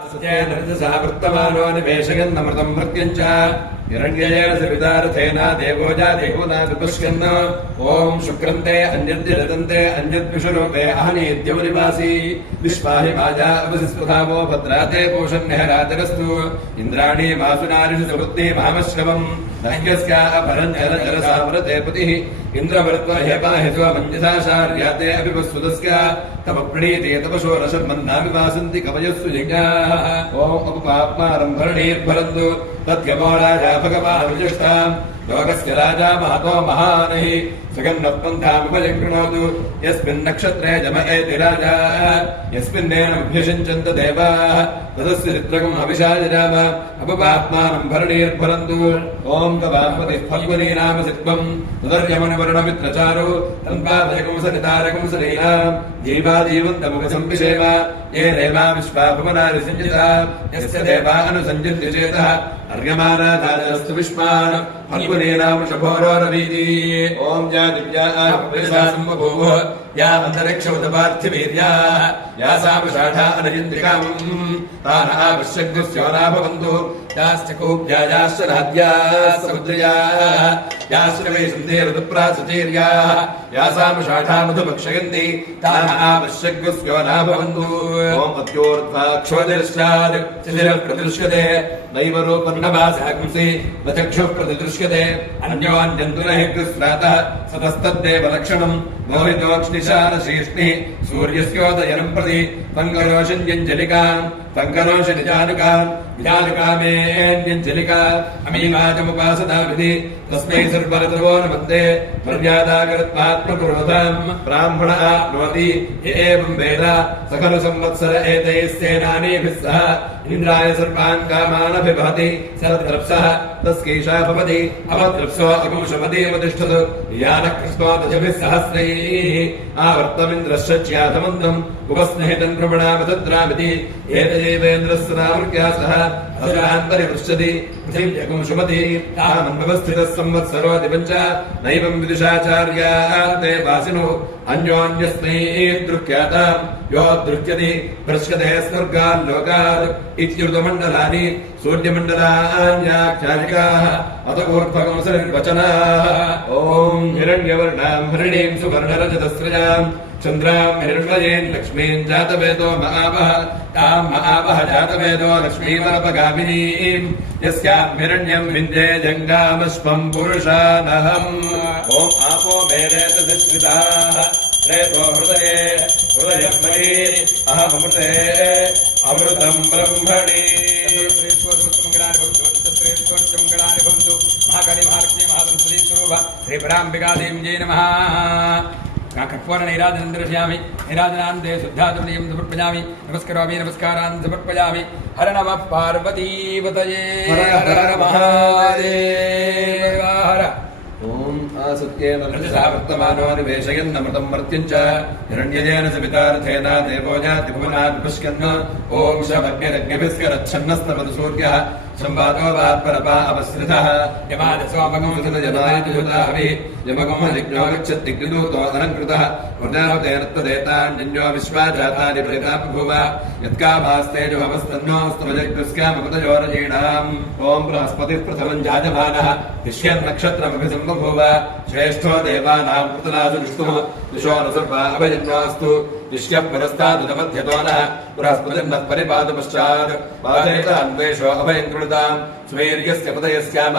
वर्तमानो निवेशयन्नमृतं मृत्युञ्च हिरण्येन सवितारथेन देवो जादेवना विपुष्यन् ॐ शुक्रन्ते अन्यद्यरतन्ते अन्यद्विषरूपे अहनीत्यवनिवासी विश्वाहि माजा अवसिस्पधावो भद्राते पोषन्यहरातरस्तु इन्द्राणी मासुनारिषु सुवृत्ति महामश्रवम् दैह्यस्या अपरञ्जलजलसावृते पतिः इन्द्रवृत्वहेपाहि स्वमञ्जसाशार्याते अभिवस्सुतस्य तव प्रणीते तपशो रसन्मन्नाभिवासन्ति कवयस्सु यज्ञाः ॐ उपपाप्मारम्भरणीर्भरन्तु तद्यमो राजा भगवान् विजिष्टाम् लोकस्य राजा महतो महानिः सुगन्धपन्थामुपजङ्कृणोतु यस्मिन् नक्षत्रे जम एति राजा यस्मिन्नेनमभ्यषिञ्चन्त देवाः तदस्य चित्रकम् अभिषाजराम अपपात्मानम् भरणीर्भरन्तु ॐ तवापतिः फल्गुनी नाम सिद्ध्वम् तदर्यमनुवर्णमित्रचारु तन्पादयकम् सनितारकम् सलीलाम् जीवाजीवन्तमुखसम्पिषेव ये देवा विश्वा भुवनानि सञ्जिता यस्य देवा अनुसञ्जन्ति चेतः अर्यमानादानस्तु विश्वान् फल्गुनी नाम शभोरोरवीति ॐ दिव्याः या अन्तरिक्ष उदपार्थिवीर्याः या सामषाढा अनयन्त्रिकाम् तान् आवश्यग्स्योना भवन्तु याश्च कूप्यायाश्च नाद्याः समुद्रयाः याश्च वै सन्धेरुदप्रासुचीर्याः या सामषाढा मधुभक्षयन्ति तान् आवश्यग्स्योना भवन्तु ॐ अत्योर्ध्वाक्षोदिर्स्यात् शिशिरः प्रतिदृश्यते नैव रूपन्नभासागंसि न चक्षुः प्रतिदृश्यते अन्योन्यन्तु न हि कृस्रातः सतस्तद्देव लक्षणम् मोहितोक्ष्णिशानशीष्णिः सूर्यस्योदयनम् प्रति तङ्करोषन्यञ्जलिकाम् तङ्करोषनिजानुकाम् विजानुकामेऽन्यञ्जलिका अमीवाचमुपासना विधि तस्मै सर्वरतवो नमन्ते मर्यादाकरत्वात्मपुरोधाम् ब्राह्मण आप्नोति य एवम् वेद स खलु संवत्सर एतैः सेनानीभिः सह इन्द्राय सर्वान् कामानभिवहति सरद्रप्सः तस्कैषा भवति अवद्रप्सो अकुंशमतीमतिष्ठतु यानः कृष्णोदजभिः सहस्रैः आवर्तमिन्द्रश्च्याथमन्तम् उपस्नेहितम् प्रवणामतद्रामिति एतदेवेन्द्रस्य नामृग्या सह असुरान्तरिपृच्छति पृथिव्यकुंशुमति तामन्वस्थितः संवत्सरो दिवञ्च नैवम् विदुषाचार्याः ते वासिनो अन्योन्यस्मै दृह्याताम् यो दृह्यति भ्रश्यते स्वर्गान् लोकात् इत्युर्ध्वमण्डलानि सूर्यमण्डलान्याख्यानिकाः अतकोर्ध्वकंसनिर्वचनाः ॐ हिरण्यवर्णाम् हरिणीम् सुवर्णरजतस्रजाम् चन्द्राम् हिरण्मयेन् लक्ष्मीम् जातवेदो महावः ताम् महावः जातवेदो लक्ष्मीमपगामिनीम् यस्याम् हिरण्यम् विन्दे जङ्गामश्वम् पुरुषानहम् ॐ आपो मेरेतसिश्रिताः श्रेतो हृदये हृदयम् मयि अहमृते अमृतम् ब्रह्मणि श्रीपराम्बिकादेवी नमः कर्पूर नैराजनं दर्शयामि नैराजनान् दे शुद्धात्मनीयं समर्पयामि नमस्करोमि नमस्कारान् समर्पयामि हर नमः पार्वतीपतये हर महादेव हर ॐ आसत्येन रजसा वर्तमानो निवेशयन्नमृतं मर्त्युञ्च हिरण्यजेन सवितार्थेन देवो जाति भुवनात् पुष्कन् ॐ शमग्निरग्निभिस्करच्छन्नस्तमतु सूर्यः संवादो वात्परपा अपसृतः यमादसोमगंसुतजनायजुताभिः यमगमहजिज्ञो गच्छत्तिग्निदूतो अलङ्कृतः वृदावतेरत्तदेतान्यो विश्वाजातानि प्रेता बभूव यत्कामास्तेजोहमस्तन्नोस्तमजग्रस्यामपतजोरजीणाम् ॐ बृहस्पतिः प्रथमम् जायमानः तिष्यन्नक्षत्रमभिसम्बभूव श्रेष्ठो देवानाम् कृतनासु विष्णुः दिशो न सर्वा अभयन्वास्तु दिश्यः पुरस्तादुदमध्यतो नः बृहस्पतिर्नः परिपातु पश्चात् पादेतान्वेषो अभयम् कृणुताम् स्वीर्यस्य पतयस्याम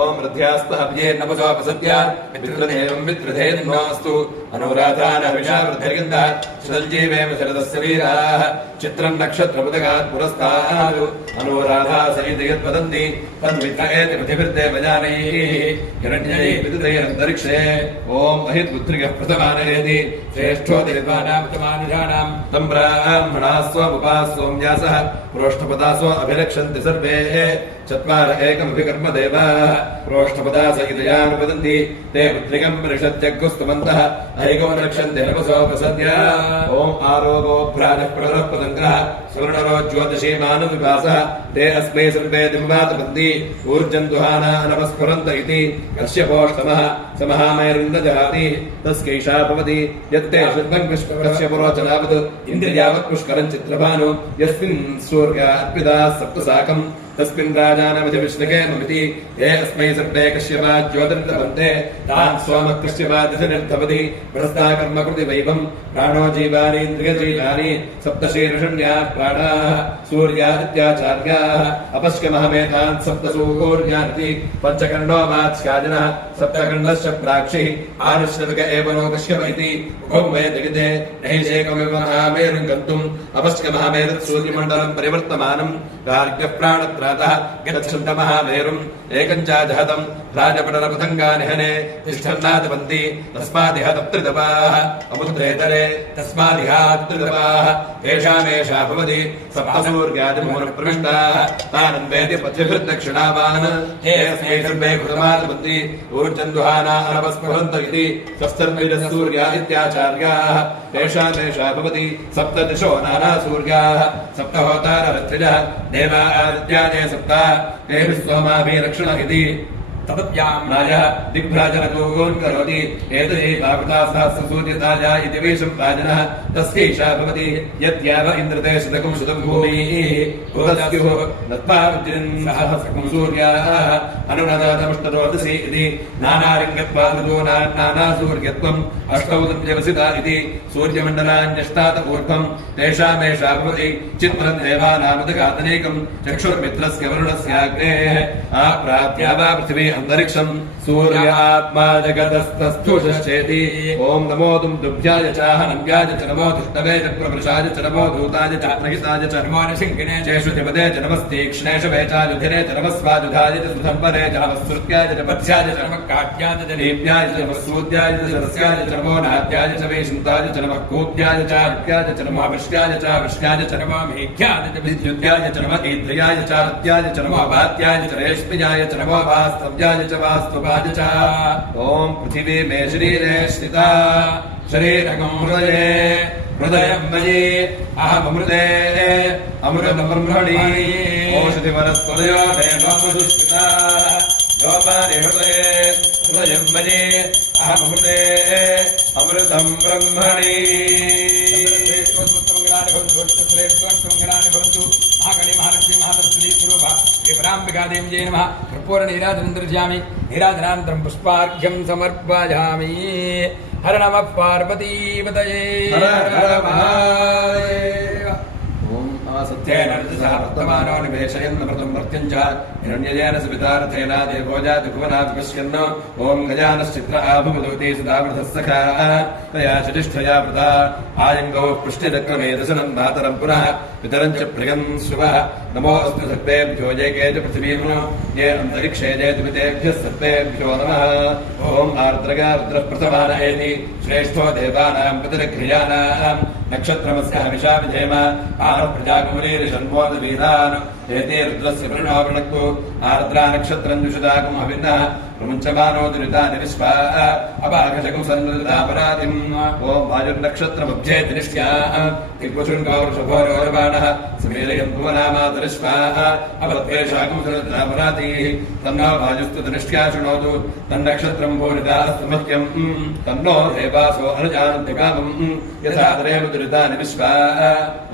ॐ हृद्यास्तः मित्रदेवम् मित्रधेन्नोऽस्तु अनुराधानविषावृद्धिर्गन्धः सुसञ्जीवेम शरदस्य वीराः चित्रम् नक्षत्रपदगात् पुरस्तात् अनुराधा सहित यद्वदन्ति तन्मित्र एति पृथिभिर्देवजानैः हिरण्यैः विदुतैरन्तरिक्षे ॐ महिद्बुद्धिर्यः प्रथमानयति श्रेष्ठो देवानाम् तं ब्राह्मणाः स्वमुपाः सोम्यासः प्रोष्ठपदासो अभिरक्षन्ति सर्वे चत्वार एकमभिकर्म देवाः प्रोष्ठपदा सहितयानुपदन्ति ते पुत्रिकम् परिषत्यग्गुस्तुमन्तः ऐकम् रक्षन्ते नपसोपसद्य ॐ आरोगो भ्राजः प्रदः पतङ्गः स्वर्णरो ज्योतिषीमानुविभासः ते अस्मै सर्वे दिम्बातपन्ति ऊर्जम् दुहाना नमस्फुरन्त इति कश्यपोष्टमः स महामेरुन्दजहाति तस्कैषा भवति यत्ते शुद्धम् कस्य पुरोचनावत् इन्द्रियावत् पुष्करम् चित्रभानु यस्मिन् सूर्यात्पिता सप्तसाकम् तस्मिन् राजानमधिविष्णुकेममिति ये अस्मै सर्वे कश्यपा ज्योतिर्लभन्ते तान् सोमः कश्यपादिनिर्धपति प्रस्ताकर्मकृति वैभम् प्राणो जीवानीन्द्रियजीवानि सप्तशीर्षण्याः प्राणाः सूर्यादित्याचार्याः अपश्यमहमेतान् सप्तसूर्यानिति पञ्चकर्णो वात्स्यादिनः सप्तकर्णश्च प्राक्षिः आनुश्रविक एव नो कश्यप इति उभौ वेदगिते नैषेकमिव महामेरुम् गन्तुम् अपश्यमहमेतत् सूर्यमण्डलम् परिवर्तमानम् गार्ग्यः प्राणत्र गच्छन्तमहामेरुम् एकञ्चाजहतम् राजपटलपतङ्गानिहने तिष्ठन्नादपन्ति तस्मादिहतत्रितपाः अमुद्रेतरे तस्मादिहात्रितपाः तेषामेषा भवति सप्तसूर्यादिमूलप्रविष्टाः तानन्वेति पथ्यभिर्दक्षिणावान् हे अस्मै सर्वे कृतमादपन्ति ऊर्जन्दुहाना अनवस्पृहन्त इति स्वस्तर्वैरसूर्यादित्याचार्याः तेषामेषा भवति सप्तदिशो नानासूर्याः सप्तहोताररत्रिजः देवा आदित्यादे सप्ता तेभिः सोमाभिरक्षण इति तदप्याम् राजः दिग्भ्राजनकोन् करोति एतयै भावता सहस्रसूर्यताजा इति वेशम् राजनः तस्यैषा भवति यद्याव इन्द्रते शतकम् शुतम् भूमिः भुवदस्युः दत्त्वा वज्रिन् सहस्रकम् सूर्याः अनुनदातमष्टरोदसी इति नानालिङ्गत्वादो नानासूर्यत्वम् अष्टौ व्यवसिता इति सूर्यमण्डलान्यष्टात ऊर्ध्वम् तेषामेषा भवति चित्रम् देवानामदगातनेकम् चक्षुर्मित्रस्य वरुणस्याग्नेः आप्राप्या वा पृथिवी अन्तरिक्षम् सूर्यात्मा जगतस्तस्थूषश्चेति ॐ नमो तुभ्याय चाहनव्याय च नमो दुष्टवे च प्रवृषाय च नमो दूताय च नहिताय च नमो निशिङ्किने चेषु तिपदे च नमस्तीक्ष्णेषु वेचायुधिने च नमस्वाजुधाय च सुधम्बरे च नमस्सृत्याय च पथ्याय च नमः काट्याय च दीप्याय च नमस्सूद्याय च सरस्याय च नमो नाट्याय च वैशन्ताय च नमः कूप्याय च अर्क्याय च नमो विष्याय च विष्याय च नमो मेघ्याय च विद्युत्याय च नमः ईन्द्रियाय च रत्याय च नमो वात्याय च रेष्म्याय च नमो वास्तव्याय च वास्तुवाय च ॐ पृथिवी मे शरीरे स्थिता शरीरकम् हृदये हृदयम् मयि अहमृते अमृतब्रह्मणि ओषधिवनस्पतयो मे मधुष्मिता गोपानि हृदये हृदयम् मयि अहमृते अमृतम् ब्रह्मणि महागणिमहालक्ष्मी जय नमः कर्पूर नीराजनं दर्शयामि नीराजनानन्तरं पुष्पार्घ्यं समर्पयामि हर नमः पार्वतीपतये हर हर महादेव सत्येन रजसा वर्तमानो निवेशयन् अमृतं मर्त्यं च हिरण्यजेन सवितार्थेन देवोजाति भुवनात् पश्यन् ॐ गजानश्चित्र आभुमदोति सदावृतः सखा तया चतिष्ठया वृता आयङ्गौ पृष्ठिरक्रमे दशनं मातरं पुनः पितरं च प्रियं शुभः नमोऽस्तु सर्वेभ्यो ये के च पृथिवीं ये अन्तरिक्षे जयतिमितेभ्यः सर्वेभ्यो नमः ॐ आर्द्रगा रुद्रः प्रथमान एति श्रेष्ठो देवानां पितरक्रियाणां नक्षत्रमस्यामिषा विधेम आरप्रजाकुमरीरिषन्मोदवीरान् एते रुद्रस्य परिणावणक्तु आर्द्रा नक्षत्रं जुषदाकम् अभिन्नः प्रमुञ्चमानो दुरितानि विश्वा अपाकशकं सन्नृतापराधिम् ॐ वायुर्नक्षत्रमभ्येति निष्ठ्याः दिग्वशृङ्गौर्षभोरोर्बाणः समीरयम् भुवनामातरिष्वाः अपद्वेषाकं सन्नृतापराधिः तन्नो वायुस्तु निष्ठ्या शृणोतु तन्नक्षत्रं भूरितास्तु मह्यम् तन्नो देवासो अनुजानन्ति कामम् यथा तरेव दुरितानि विश्वा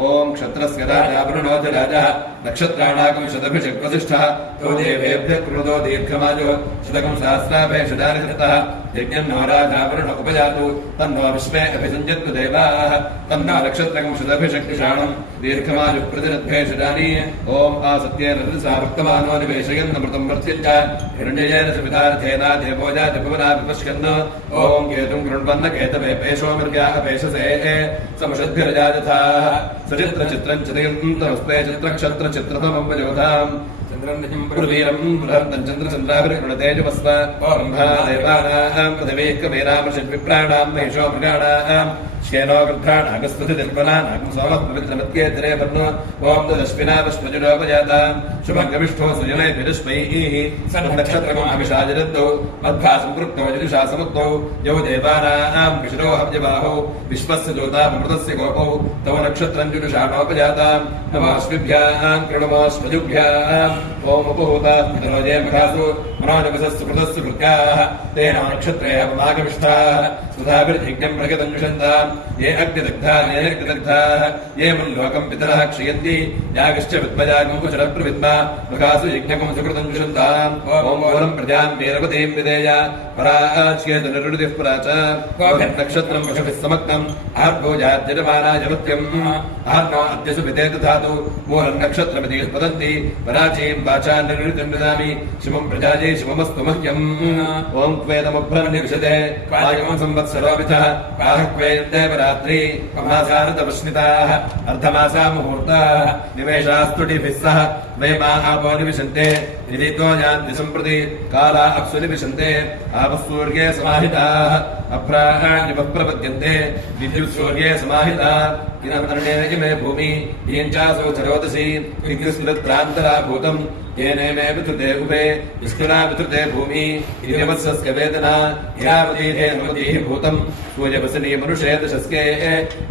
ॐ क्षत्रस्य राजा वरुणोऽथ राजः नक्षत्राणाकं शतभिषक्वसिष्ठः तो देवेभ्यः कृतो दीर्घमायुः शतकं सहस्राभेषजानि धृतः यज्ञं नो राजा वरुण उपजातु तन्नो विश्वे अभिसञ्जन्तु देवाः तन्नो नक्षत्रकं शतभिषक्विषाणम् दीर्घमायुः प्रतिरद्भेषजानि ॐ आसत्येन रजसा वर्तमानो निवेशयन् अमृतं मर्त्यं च हिरण्यजेन सवितार्थेन देवोजाति भुवनात् पश्यन् ॐ केतुं कृण्वन्न केतवे पेशो मृग्याः पेशसे समषद्भिरजायथाः सचित्रचित्रं चित्रयन्तमस्ते चित्रक्षत्रचित्रतमं वजोधाम् वीरं बृहन्तं चन्द्रचन्द्राभिर्गुणतेजवस्व ब्रह्मा देवानां पृथिवीः कवीनां षड्विप्राणां महेशो मृगाणां श्येनो गृध्राणागस्पति निर्मलानागं सोमः पवित्रमत्ये दिने वर्णो ओम दशविना वस्पजुरोपजाताम् शुभङ्गविष्ठो सुजले विदुष्मैः सर्वनक्षत्रकम् अभिषाजरन्तौ मध्वा सम्पृक्तौ यजुषा समुक्तौ यो देवानां विष्णो हव्यबाहौ विश्वस्य दूतामृतस्य गोपौ तव नक्षत्रं जुषाणोपजाताम् नमोऽस्मिभ्यां कृणमोऽस्मजुभ्याम् ओम उपहूता मनोजय मखासु मनोजपसस्तु कृतस्तु कृत्याः तेन नक्षत्रे हवमागमिष्ठाः सुधाभिर्यज्ञं प्रगतं जुषन्ताम् ये अग्निदग्धाः येनग्निदग्धाः ये मुल्लोकं पितरः क्षयन्ति यागश्च विद्मजागं कुशलप्रविद्मा मखासु यज्ञकं सुकृतं जुषन्ताम् ओम मूलं प्रजां वीरवतीं विदेय पराच्येतनिरुदिः परा च नक्षत्रं पशुभिः समक्तम् आर्भोजाद्यजमानायवत्यम् आर्नो अद्य सुभिते दधातु मूलं नक्षत्रमिति वदन्ति पराचीं वाचा निर्वृतिं ददामि शिवं प्रजायै शिवमस्तु मह्यम् ओं क्वेदमुभ्रनिर्विशते कायं संवत्सरोऽभितः काहक्वेदेवरात्रि मासार्धवस्मिताः अर्धमासा मुहूर्ताः निमेषास्तुटिभिः सह वैमा आपो निविशन्ते विदितो यान्ति सम्प्रति काला अप्सु निविशन्ते आपः सूर्ये समाहिताः अभ्राण्यापः प्रपद्यन्ते विद्युत्सूर्ये समाहिताः इमे भूमि येञ्चासौ चरोदसी विघ्नस्मृत्रान्तराभूतम् येनेमे विधृते उभे विष्णुना विधृते भूमि इतिवत्सस्य वेदना हिरावतीः भूतम् सूर्यवसनी मनुषे दशस्के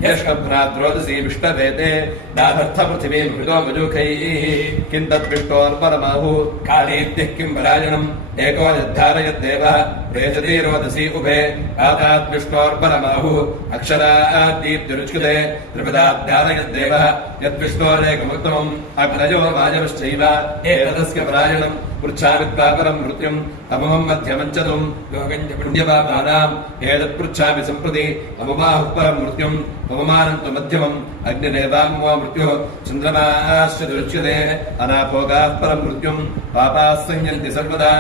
यष्टभ्राद्रोदसी विष्टवेते दाहर्थपृथिवीं मृतो मजूखैः किं तद्विष्टोर्परमाहुः कालीत्यः किं परायणम् एको यद्धारयद्देवः प्रेजति रोदसी उभे पाताद्विष्टोर्परमाहुः अक्षराद्दीप्तिरुच्यते त्रिपदाद्धारयद्देवः यद्विष्णोरेकमुत्तमम् अग्नयो वायवश्चैव एतदस्य परायणम् पृच्छामित्वापरम् मृत्युम् अममम् मध्यमञ्चतुम् योगञ्च पुण्यपापानाम् एतत्पृच्छामि सम्प्रति अमुबाहुः परम् मृत्युम् अवमानन्तु मध्यमम् अग्निरेवामुवा मृत्युः चन्द्रमाश्च दुरुच्यते अनाभोगाः परम् मृत्युम् पापाः संयन्ति सर्वदा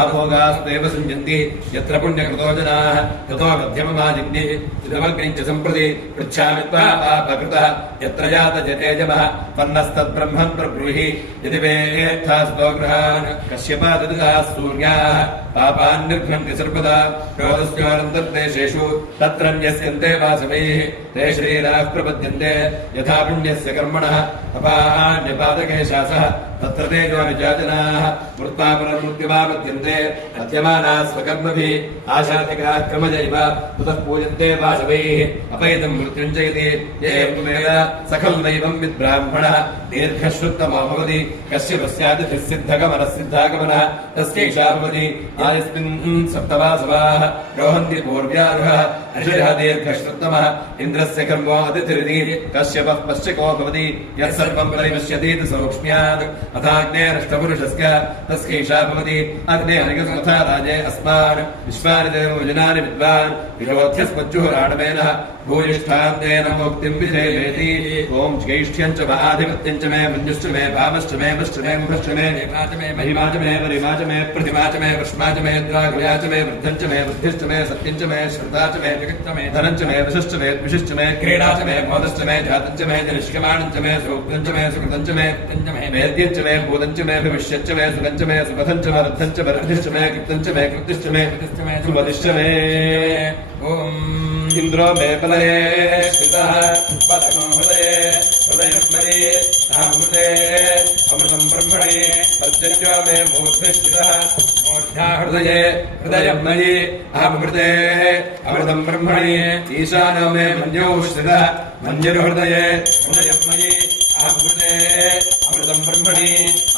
आभोगास्त्वेव संयन्ति यत्र पुण्यकृतो जनाः ततो मध्यममाजिग्नि चिदमग्निञ्च सम्प्रति पृच्छामित्वा पापकृतः यत्र जातजतेजमः पन्नस्तद्ब्रह्मन् प्रब्रूहि यदि वेत्थास्तो गृहान् कश्यपाददिताः सूर्याः पापान् निर्घ्नन्ति सर्वदा रोदस्योरन्तर्देशेषु तत्र न्यस्यन्ते वासवैः ते शरीराः प्रपद्यन्ते यथा पुण्यस्य कर्मणः अपान्यपादकेशासः तत्र तेजो निजाजनाः मृत्वा पुनर्मृत्युमापद्यन्ते अद्यमानाः स्वकर्मभिः आशातिकाः क्रमजैव कुतः पूजन्ते वासवैः अपैतं मृत्युञ्जयति ये एवमेव सखल्वैवं विद्ब्राह्मणः दीर्घश्रुतमो भवति कस्य पश्चादिभिः सिद्धगमनः सिद्धागमनः तस्यैषा भवति आयस्मिन् सप्तवासवाः रोहन्ति पूर्व्यारुहः ऋषिः दीर्घश्रुतमः इन्द्रस्य कर्मो अतिथिरिति कश्यपः पश्चिको भवति यत्सर्वं परिपश्यतीति सौक्ष्म्यात् अथाग्नेरष्टपुरुषस्य तस्यैषा भवति अग्ने हरिगस्मथा राजे अस्मान् विश्वानि देवोजनानि विद्वान् विरोध्यस्मज्जुहुराणमेनः भूयिष्ठान्तेन मुक्तिं विधेयेति ओं ज्यैष्ठ्यं च महाधिपत्यं च मे मन्युश्च मे भामश्च मे वश्च मे मुखश्च मे महिमा च मे परिमा च मे प्रतिमा च मे वृष्मा च मे द्रागुया च मे वृद्धं च मे बुद्धिश्च मे सत्यं च मे श्रद्धा च मे जगच्च मे धनं च मे वशश्च मे द्विषश्च मे क्रीडा च मे मोदश्च मे जातं च मे निष्क्यमाणं च मे सूक्तं च मे सुकृतं च मे वेद्यं च मे भूतं च मे भविष्यच्च मे सुखं च मे सुपथं च वरद्धं च वरद्धिश्च मे कृतं च मे कृतिश्च मे सुमतिश्च मे ओम इंद्रो मे पलये स्थितः पदको हृदये हृदयस्मये नामृते अमृतं ब्रह्मणे तज्जन्यो मे मूर्धे स्थितः मूर्धा हृदये हृदयमयि अहमृते अमृतं ब्रह्मणे ईशानो मे मन्यो स्थितः मन्युर्हृदये हृदयमयि अहमृते अमृतं ब्रह्मणे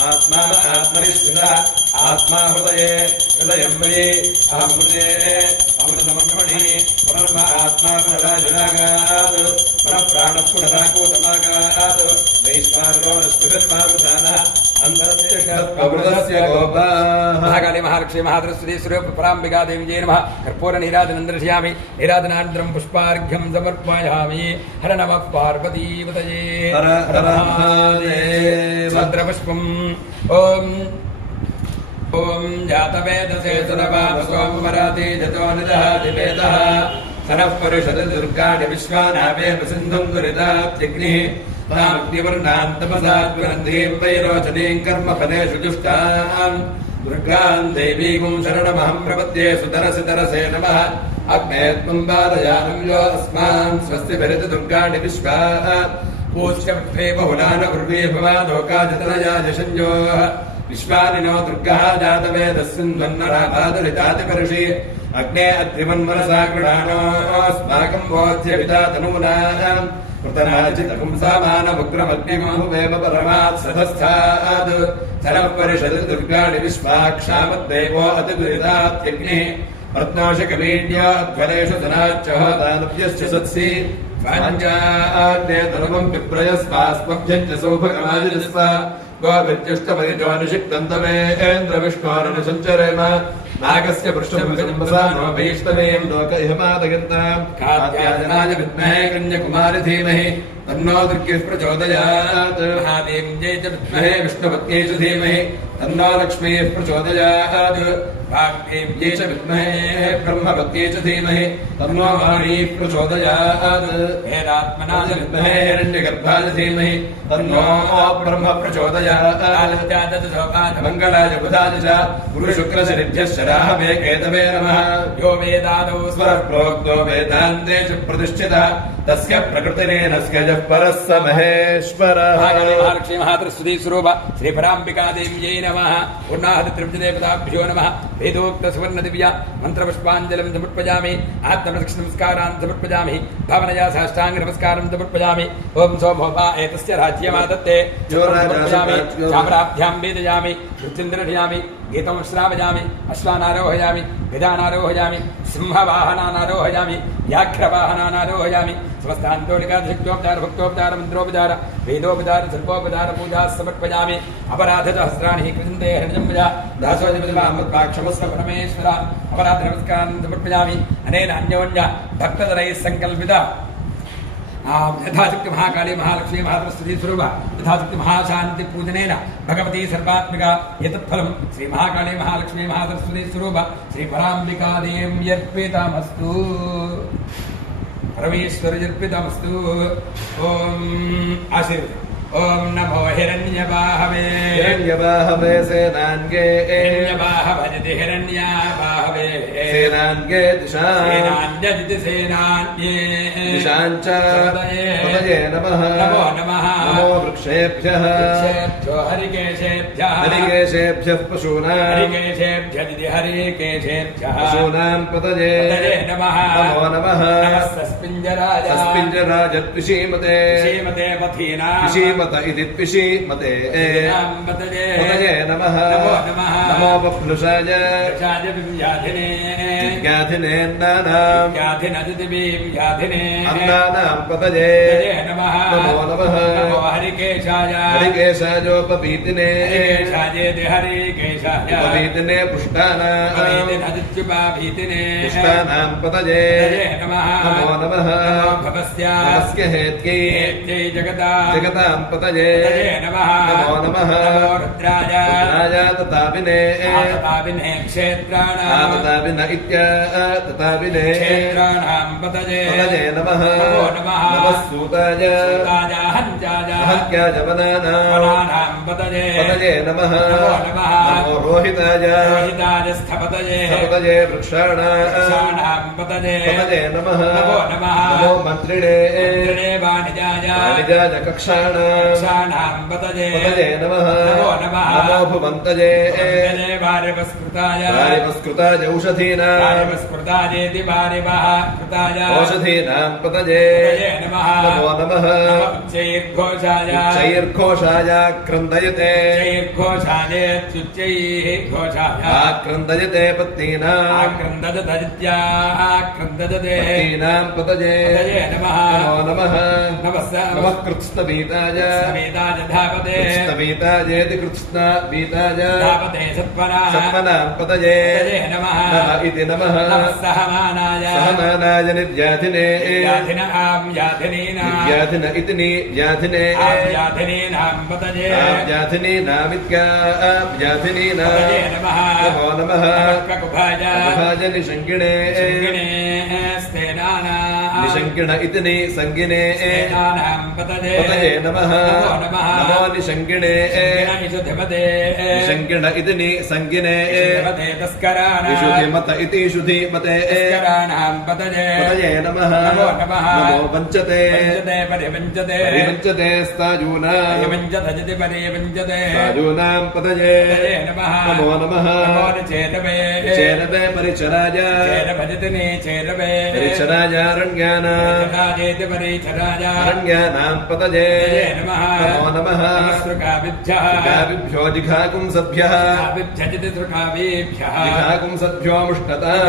आत्मा आत्मनि स्थितः आत्मा हृदये हृदयमयि अहमृते अमृतं ब्रह्मणे पुनर्मा आत्मा पुनराजुनागात् पुनः पुनराकूतमागात् वैश्वानरो नस्पृशत्मारुधानः अन्तरस्य गोपाः महाकाली महालक्ष्मी महासरस्वती सूर्यपराम्बिका देवी नमः कर्पूर नीराजनं दर्शयामि नीराजनानन्तरं पुष्पार्घ्यं समर्पयामि हर नमः पार्वतीपतये हर हर महादेव भद्रपुष्पम् ओम जातवेदसे सुरवामसोमवराति जतो निदहाति वेदः सरः परिषद दुर्गाणि विश्वानावेव सिन्धुं दुरितात्यग्निः तामग्निवर्णां तपसाद्वरन्तीं वैरोचनीं कर्मफलेषु जुष्टाम् दुर्गाम् देवीकुं शरणमहं प्रपद्ये सुतरसि तरसे नमः अग्ने त्वं पादयानं यो अस्मान् स्वस्ति भरति दुर्गाणि विश्वा पूज्यपृथ्वे बहुलान उर्वे भवादोकाजतनया यशञ्जोः विश्वानि नो दुर्गः जातवेदस्मिन्वन्नरापादरितातिपर्षि अग्ने अद्रिमन्मनसा गृहाणोऽस्माकं बोध्यपिता तनूनाम् कृतनाचितकं सामानमुग्रमग्निमहुवेम परमात् सतस्थात् सरः परिषदि दुर्गाणि विश्वाक्षामद्देवो अतिदुरितात्यग्निः रत्नाशकवीड्याध्वरेषु धनाच्चहोदानभ्यश्च सत्सि स्वाञ्चाग्ने धर्मं विप्रयस्वास्मभ्यं च सौभगमाजिस्व गोविद्युष्टपरिजोनिषिक्तन्तमेन्द्रविष्णोरनुसञ्चरेम नागस्य पृष्ठभुजम्बसा नो वैष्णवेयं लोक इहमादयन्ताम् कात्यायनाय विद्महे कन्याकुमारि धीमहि तन्नो दुर्गेः प्रचोदयात् महादेव्यै च विद्महे विष्णुपत्न्यै च धीमहि तन्नो लक्ष्मीः प्रचोदयात् वाग्देव्यै च विद्महे ब्रह्मपत्न्यै च धीमहि तन्नो वाणीः प्रचोदयात् वेदात्मनाय विद्महे हिरण्यगर्भाय धीमहि तन्नो ब्रह्म प्रचोदयात् मङ्गलाय बुधाय च गुरुशुक्रशनिभ्यः शराहवे केतवे नमः यो वेदादौ स्वरः प्रोक्तो वेदान्ते च प्रतिष्ठितः तस्य प्रकृतिरेनस्य यः परः स महेश्वरः महालक्ष्मी महात्रस्वती स्वरूप श्री पराम्बिका देव्यै नमः पूर्णाहति त्रिविदेवताभ्यो नमः वेदोक्त सुवर्ण दिव्या मंत्रपुष्पाञ्जलिं समर्पयामि आत्मप्रदक्षिण नमस्कारान् समर्पयामि भावनया साष्टांग नमस्कारं समर्पयामि ओम सोमोपा एतस्य राज्यमादत्ते समर्पयामि चामराभ्यां वेदयामि रुचिन्द्रयामि गीतं श्रावयामि अश्वानारोहयामि गजानारोहयामि सिंहवाहनानारोहयामि व्याघ्रवाहनानारोहयामि समस्तान्तोलिकाधिक्योपचार भक्तोपचार मन्त्रोपचार वेदोपचार शिल्पोपचार पूजा समर्पयामि अपराधसहस्राणि कृतन्ते हरिजम्बजा दासोजपतिमामत्पाक्षमस्व परमेश्वर अपराध नमस्कारान् समर्पयामि अनेन अन्योन्य भक्तजनैः सङ्कल्पिता यथाशक्ति महाकाली महालक्ष्मी महासरस्वती स्वरूप यथाशक्ति महाशांति पूजनेन भगवती सर्वात्मिका एतत्फलं श्री महाकाली महालक्ष्मी महासरस्वती स्वरूप श्री पराम्बिका देव्यर्पितमस्तु परमेश्वर्यर्पितमस्तु ओम आशीर्वाद ओम नमो हिरण्यबाहवे हिरण्यबाहवे सेनान्गे हिरण्यबाहवजति हिरण्याबाहवे सेनान्गे सेनान्यजति सेनान्ये दिशाञ्च पतये नमः नमो नमः नमो वृक्षेभ्यः वृक्षेभ्यो हरिकेशेभ्यः हरिकेशेभ्यः पशूनां हरिकेशेभ्यजति हरिकेशेभ्यः पशूनां पतये नमः नमो नमः नमः सस्पिञ्जराय सस्पिञ्जराजत्विषीमते श्रीमते पथीना मत इति त्विषीमते पतये नमः नमो नमः नमो बभ्लुषाय विव्याधिने ज्ञाधिनेन्नानां ज्ञाधिनदिव्याधिने अन्नानां पतये नमः नमो नमः नमो हरिकेशाय हरिकेशायोपवीतिने हरिकेशायेति हरिकेशाय उपवीतिने पुष्टानादित्युपाभीतिने पुष्टानां पतये नमः नमो नमः भवस्य हेत्यै जगतां पतये नमः नमो नमः नमो रुद्राय तथाविने क्षेत्राणां तथाविन तथाविने क्षेत्राणां पतये नमः नमो नमः नमः सूताय हत्याय वनानां पतये नमः नमो नमः नमो रोहिताय स्थपतये वृक्षाणां पतये नमः नमो नमः नमो मन्त्रिणे वाणिजाय कक्षाणां पतये नमः नमो नमः नमो भुवन्तये वारिवस्कृताय औषधीनां औषधीनां पतये नमः नमो नमः उच्चैर्घोषाय क्रन्दयते आक्रन्दयते पत्नीनां पतये नमः नमो नमः नमः कृत्स्नवीताय कृत्स्नवीतायेति कृत्स्नवीताय सत्मनां पतये नमः इति नमः सहमानाय निर्व्याधिने व्याधिन इति व्याधिने व्याधिनीनामित्याव्याधिनीनां नमो नमः कुभाय निषङ्गिणे निशङ्किण इति निसङ्गिने पतये नमः नमो निशङ्किणे निशङ्किण इति निसङ्गिने विशुधिमत इति शुधिमते पतये नमः नमो वञ्चते परिवञ्चते स्ताजूनां पतये नमो नमः चेरवे परिचराय परिचरायारण्यानां पतये नमो नमः सृगाभिभ्यो जिघाकुंसद्भ्यः जिघाकुंसद्भ्यो मुष्टतां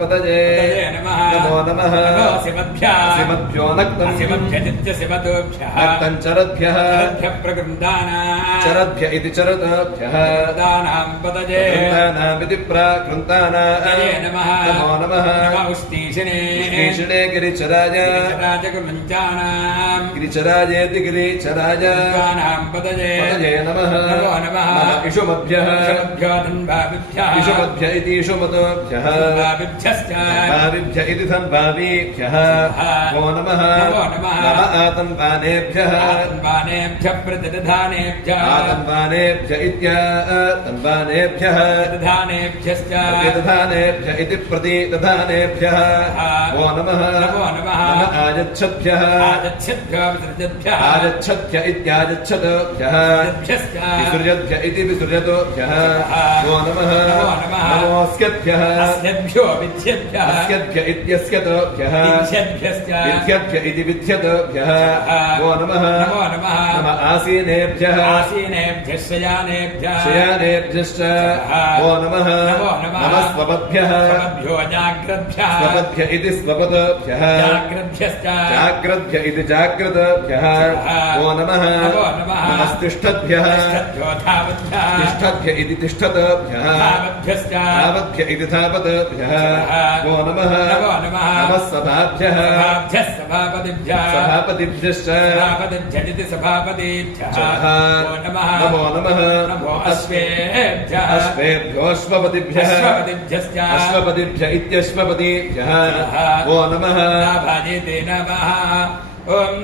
पतये नमो नमः सिमद्भ्यो नक्तं चरद्भ्यः चरद्भ्य इति चरद्भ्यः कृन्तानामिति प्राकृन्तानां नमो नमः उष्णीषिणे गिरिचराय गिरिचरायेति गिरिचराय पतये नमः इषुमद्भ्यः इषुमद्भ्य इति इषुमतोभ्यः भाविभ्य इति सम्भाविभ्यः नमो नमः नम आतन्वानेभ्यः आतन्वानेभ्य इत्यातन्वानेभ्यः प्रतिदधानेभ्य इति प्रतिदधानेभ्यः नमो नमः नम आयच्छद्भ्यः आयच्छद्भ्य इत्यायच्छद्भ्यः विसृजद्भ्य इति विसृजतोभ्यः नमो नमः नमोऽस्यद्भ्यः अस्यद्भ्य इत्यस्यतोभ्यः विद्यद्भ्य इति विद्यतोभ्यः नमो नमः नम आसीनेभ्यः शयानेभ्यश्च नमो नमः नमः स्वपद्भ्यः स्वपद्भ्य इति स्वपद्भ्यः जाग्रद्भ्य इति जाग्रतभ्यः नमो नमः नमस्तिष्ठद्भ्यः तिष्ठद्भ्य इति तिष्ठतभ्यः तावद्भ्य इति तावद्भ्यः नमो नमः नमः सभाभ्यः सभापतिभ्यश्च नमो नमः अश्वेभ्योऽश्वपतिभ्यः अश्वपतिभ्य इत्यश्वपतिभ्यः नमो नमः ओम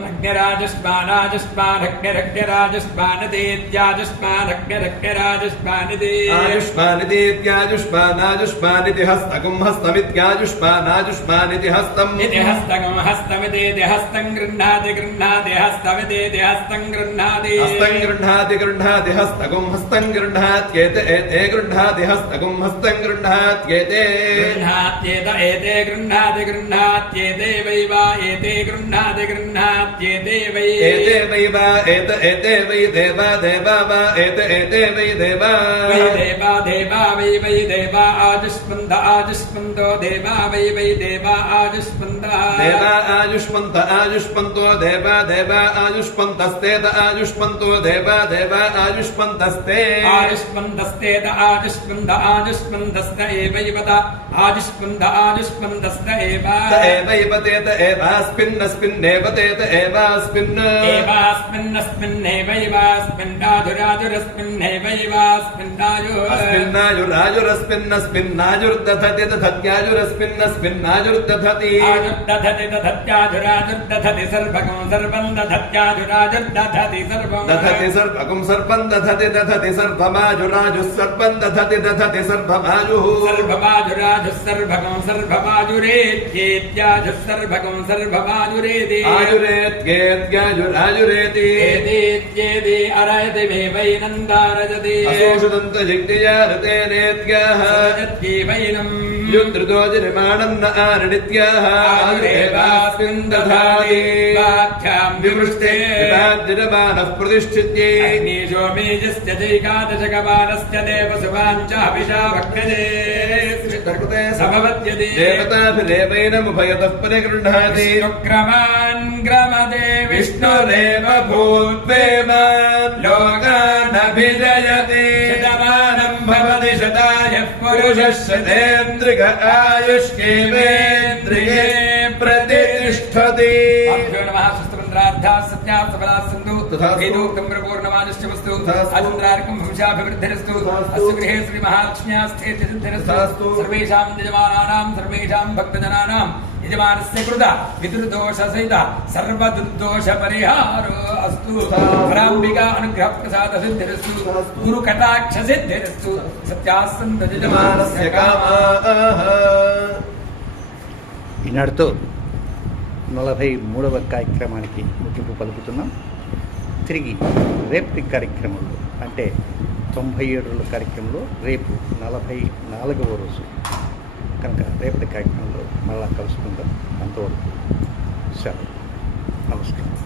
आयुष्मानिति हस्तकं हस्तमित्यायुष्मानायुष्मानिति हस्तम् इति हस्तकं हस्तमिति हस्तं गृह्णाति हस्तमिति हस्तं गृह्णाति हस्तकं हस्तं गृह्णात्येते एते गृह्णाति हस्तकं हस्तं गृह्णात्येते एते गृह्णात्येते वै वा एते गृह्णाति एते वै वा एते वै देवा वा एते वै देवा वै देवा आजुष्मन्तो देवा वै देवा आजुष्मन्तो देवा आजुष्मन्तस्तेत आजुष्मन्तो देवा आजुष्मन्तस्ते आजुष्मन्तस्त एवैवत आजुष्मन्तस्त एवैवतेत एवास्मिन्नस्मिन्नेव तेत अस्मिन्नायुराजुरस्मिन्नस्मिन्नाजुर्दधति दधत्याजुरस्मिन्नस्मिन्नाजुर्दधति दधति सर्वगं सर्वं दधत्याजुराजुर्दधति सर्वं दधति सर्वगं सर्वं दधति सर्वमाजुराजुः सर्वं दधति सर्वमाजुः सर्वगं सर्वमाजुरेत्येत्याजुः सर्वगं सर्वमाजुरेति आजुरेत्येत्याजुराजुरेति एतेत्येति अरयति मे वैनन्दारजति असोषुदन्त जिग्नियारतेनेत्याः वैनम् युद्धृतोजिनिमाणं न आरणित्याः आजुरेवास्मिन् दधाति वाख्यां विमृष्टे विभाज्यमानः प्रतिष्ठित्ये अग्निशो मेजस्य चैकादशकपालस्य देवसुवाञ्च हविषा भक्ष्यते समवत्यति देवताभिरेवैनमुभयतः परिगृह्णाति क्रमान् क्रमदे विष्णुरेव भूत्वेमान् लोकानभिजयति शतमानं भवति शतायः पुरुषः शतेन्द्रिय आयुष्केवेन्द्रिये प्रतिष्ठति पुत्रार्थाः सत्याः सबलाः सन्तु तथास्तु। वेदोक्तं प्रपूर्णमानश्चमस्तु तथास्तु। अचन्द्रार्कं वंशाभिवृद्धिरस्तु तथास्तु। अस्तु गृहे श्रीमहालक्ष्म्याः स्थितिसिद्धिरस्तु तथास्तु। सर्वेषां यजमानानां सर्वेषां भक्तजनानां यजमानस्य कृता पितृदोषसहित सर्वदुर्दोषपरिहारो अस्तु पराम्बिका अनुग्रहप्रसादसिद्धिरस्तु गुरुकटाक्षसिद्धिरस्तु सत्याः सन्तु యజమానస్య यजमानस्य కామాః. ఈనాటితో 43వ కార్యక్రమానికి ముగింపు పలుకుతున్నాం. తిరిగి రేపటి కార్యక్రమంలో అంటే 97 రోజుల కార్యక్రమంలో రేపు 44వ రోజు కనుక రేపటి కార్యక్రమంలో మళ్ళా కలుసుకుందాం. అంతవరకు సెలవు. నమస్కారం.